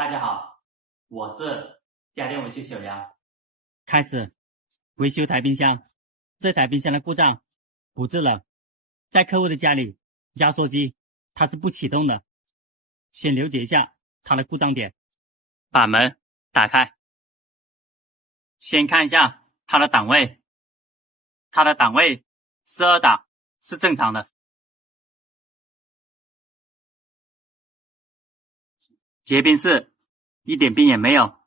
大家好，我是家电维修小杨。开始维修台冰箱，这台冰箱的故障不治了，在客户的家里，压缩机它是不启动的。先了解一下它的故障点。把门打开，先看一下它的档位，它的档位是2档，是正常的。结冰是一点冰也没有。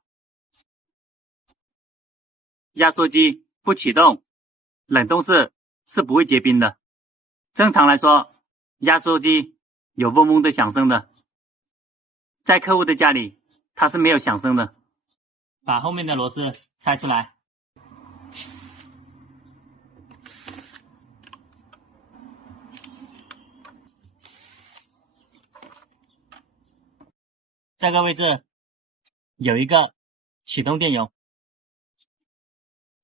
压缩机不启动，冷冻室是不会结冰的。正常来说，压缩机有嗡嗡的响声的，在客户的家里它是没有响声的。把后面的螺丝拆出来，这个位置有一个启动电容，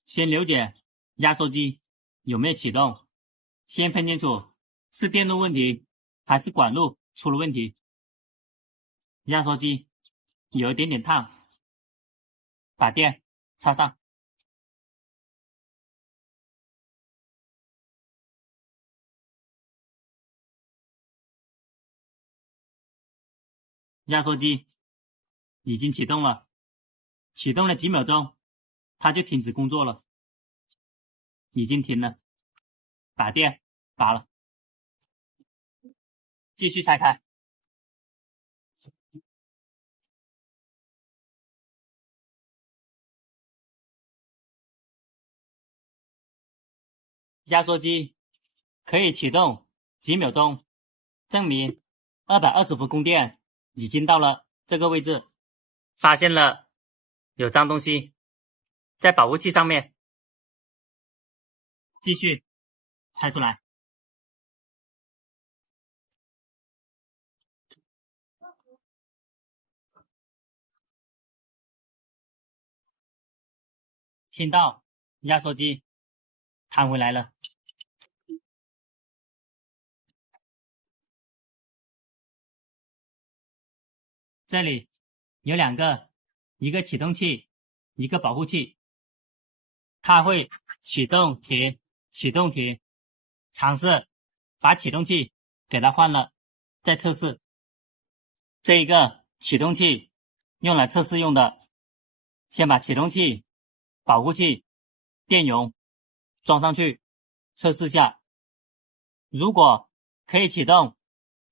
先了解压缩机有没有启动，先分清楚是电路问题还是管路出了问题。压缩机有一点点烫，把电插上。压缩机已经启动了，启动了几秒钟，它就停止工作了，已经停了，把电拔了，继续拆开。压缩机可以启动几秒钟，证明220伏供电已经到了这个位置。发现了有脏东西在保护器上面，继续拆出来。听到压缩机弹回来了。这里有2个，一个启动器，一个保护器，它会启动停，启动停。尝试把启动器给它换了，再测试。这一个启动器用来测试用的，先把启动器、保护器、电容装上去，测试下。如果可以启动，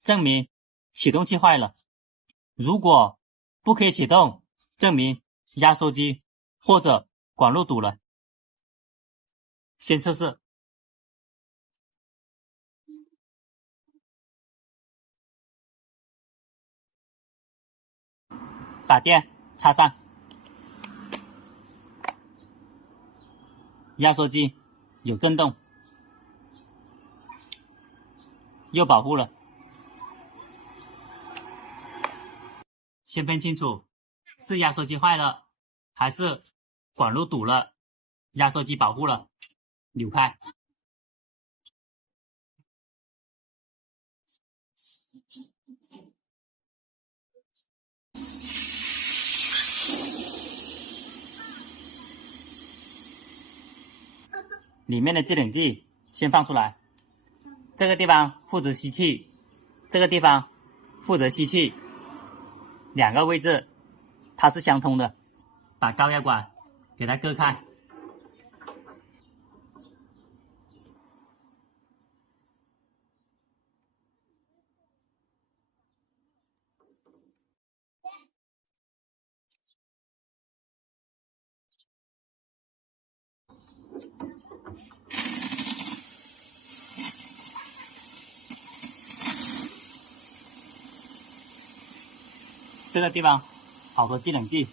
证明启动器坏了；如果不可以启动，证明压缩机或者管路堵了。先测试。把电插上，压缩机有震动，又保护了。先分清楚是压缩机坏了还是管路堵了，压缩机保护了，扭开。里面的制冷剂先放出来，这个地方负责吸气，这个地方负责吸气，2个位置它是相通的。把高压管给它割开，这个地方好多制冷剂，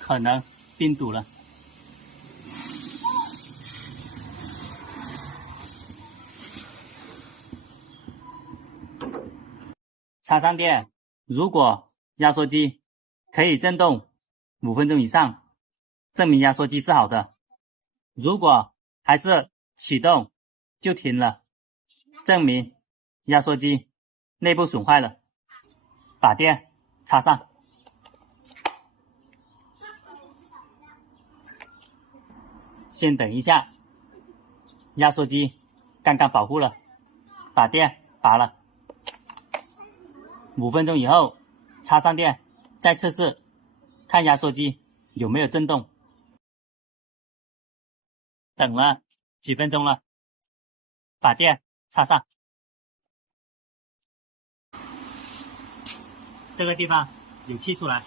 可能冰堵了。插上电，如果压缩机可以震动5分钟以上，证明压缩机是好的；如果还是启动就停了，证明压缩机内部损坏了。把电插上。先等一下，压缩机刚刚保护了，把电拔了。5分钟以后插上电，再测试，看压缩机有没有震动。等了几分钟了，把电插上。这个地方有气出来，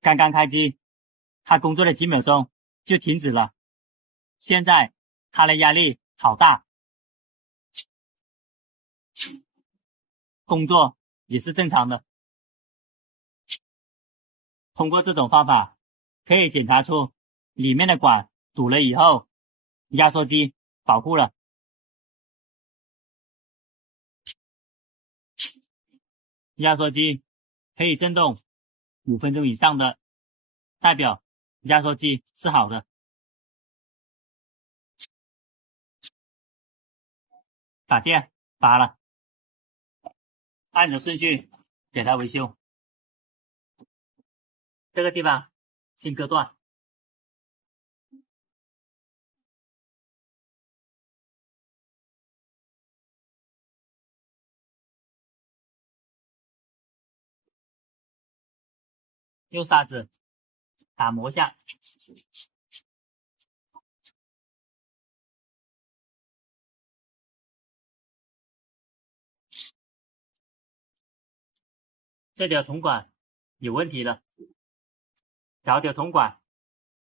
刚刚开机，它工作了几秒钟就停止了。现在它的压力好大，工作也是正常的。通过这种方法，可以检查出里面的管堵了以后，压缩机保护了。压缩机可以震动5分钟以上的，代表压缩机是好的。把电拔了，按着顺序给它维修。这个地方先割断，用砂纸打磨下。这条铜管有问题了，找条铜管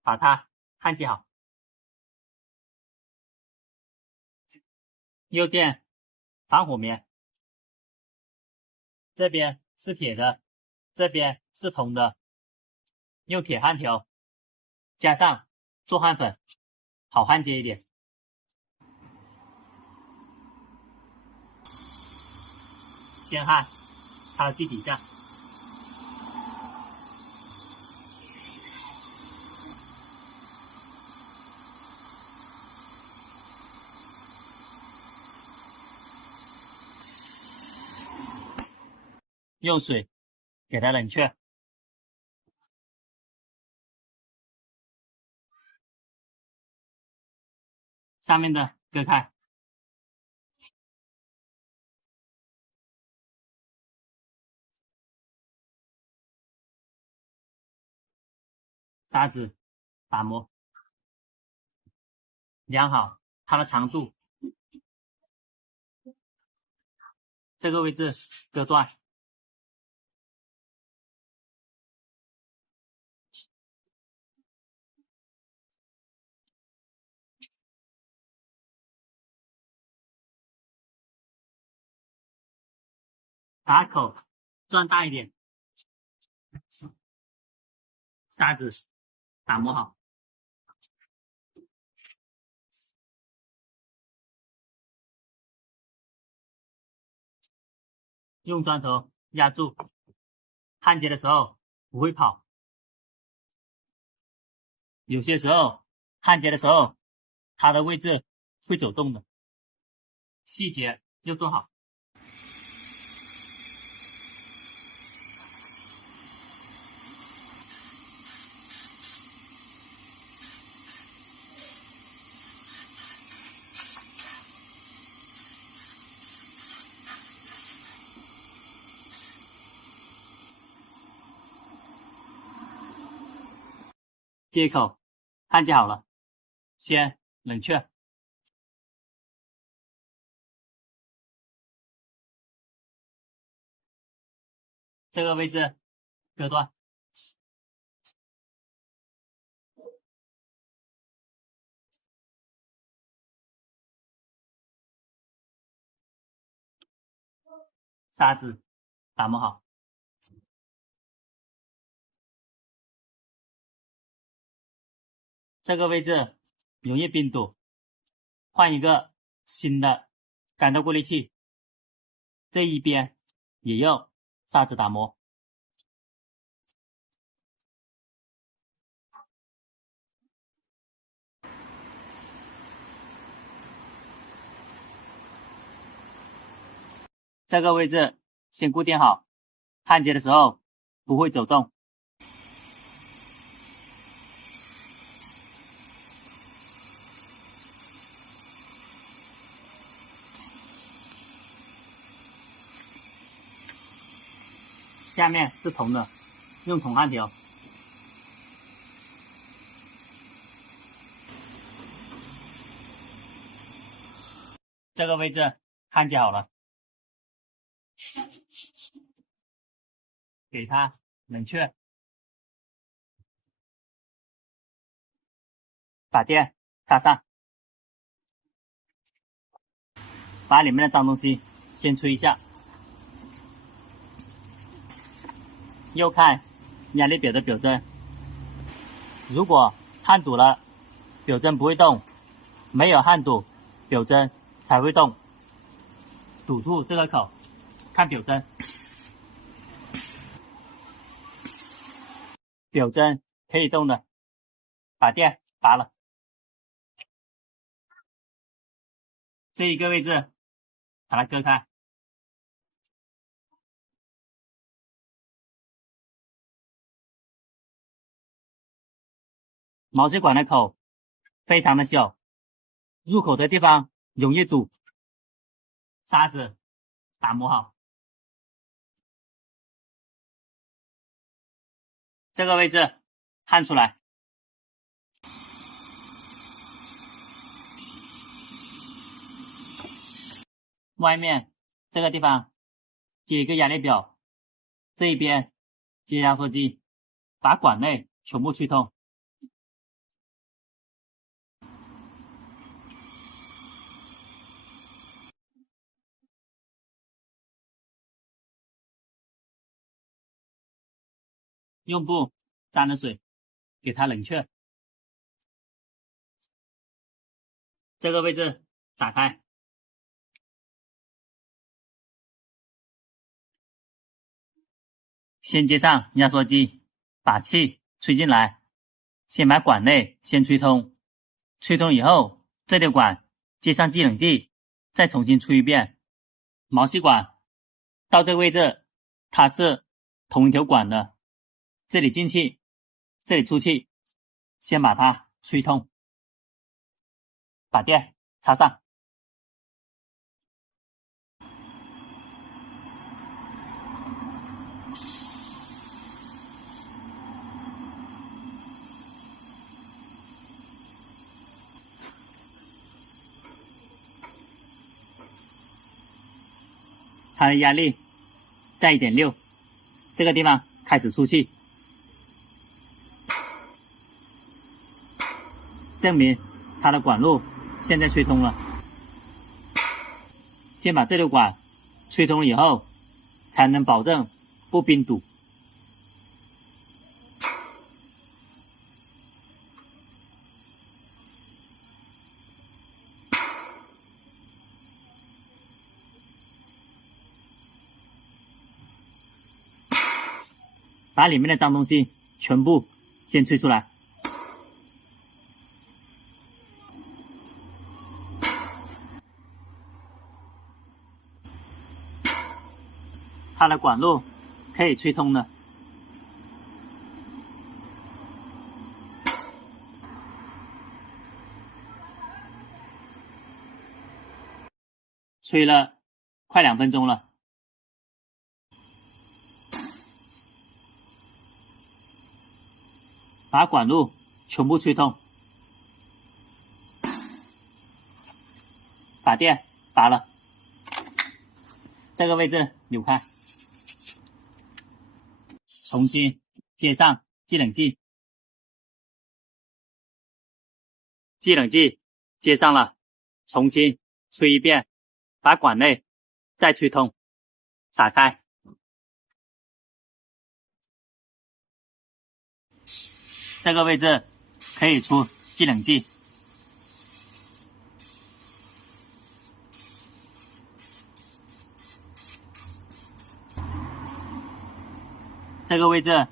把它焊接好。右电防火棉，这边是铁的，这边是铜的，用铁焊条加上做焊粉，好焊接一点。先焊它的最底下，用水给它冷却。上面的割开，砂纸打磨，量好它的长度，这个位置割断，打口转大一点，砂纸打磨好。用砖头压住，焊接的时候不会跑。有些时候焊接的时候，它的位置会走动的，细节要做好。接口焊接好了，先冷却。这个位置割断，砂纸打磨好。这个位置容易冰堵，换一个新的干燥过滤器。这一边也用砂纸打磨。这个位置先固定好，焊接的时候不会走动。下面是铜的，用铜焊条。这个位置焊接好了，给它冷却，把电插上，把里面的脏东西先吹一下。又看压力表的表针，如果焊堵了，表针不会动；没有焊堵，表针才会动。堵住这个口，看表针，表针可以动的，把电拔了。这一个位置把它割开，毛细管的口非常的小，入口的地方容易堵，砂纸打磨好。这个位置焊出来，外面这个地方接一个压力表，这一边接压缩机，把管内全部吹通。用布沾了水，给它冷却。这个位置打开，先接上压缩机，把气吹进来，先把管内先吹通，吹通以后，这条管接上制冷剂，再重新吹一遍。毛细管到这个位置，它是同一条管的，这里进气，这里出气，先把它吹通，把电插上。它的压力在 1.6， 这个地方开始出气，证明它的管路现在吹通了。先把这条管吹通了以后，才能保证不冰堵。把里面的脏东西全部先吹出来。它的管路可以吹通了。吹了快2分钟了，把管路全部吹通，把电拔了，这个位置扭开，重新接上制冷剂，制冷剂接上了，重新吹一遍，把管内再吹通，打开，这个位置可以出制冷剂。这个位置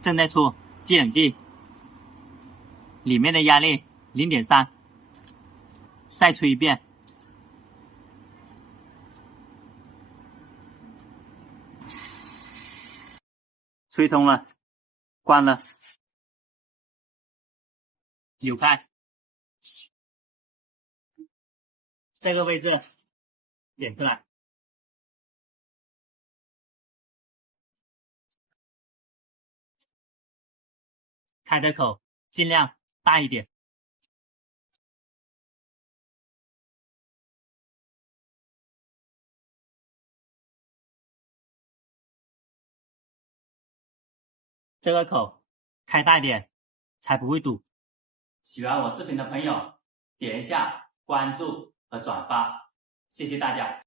正在出制冷剂，里面的压力 0.3， 再吹一遍。吹通了，关了，扭开，这个位置点出来，开的口尽量大一点。这个口开大一点，才不会堵。喜欢我视频的朋友，点一下关注和转发，谢谢大家。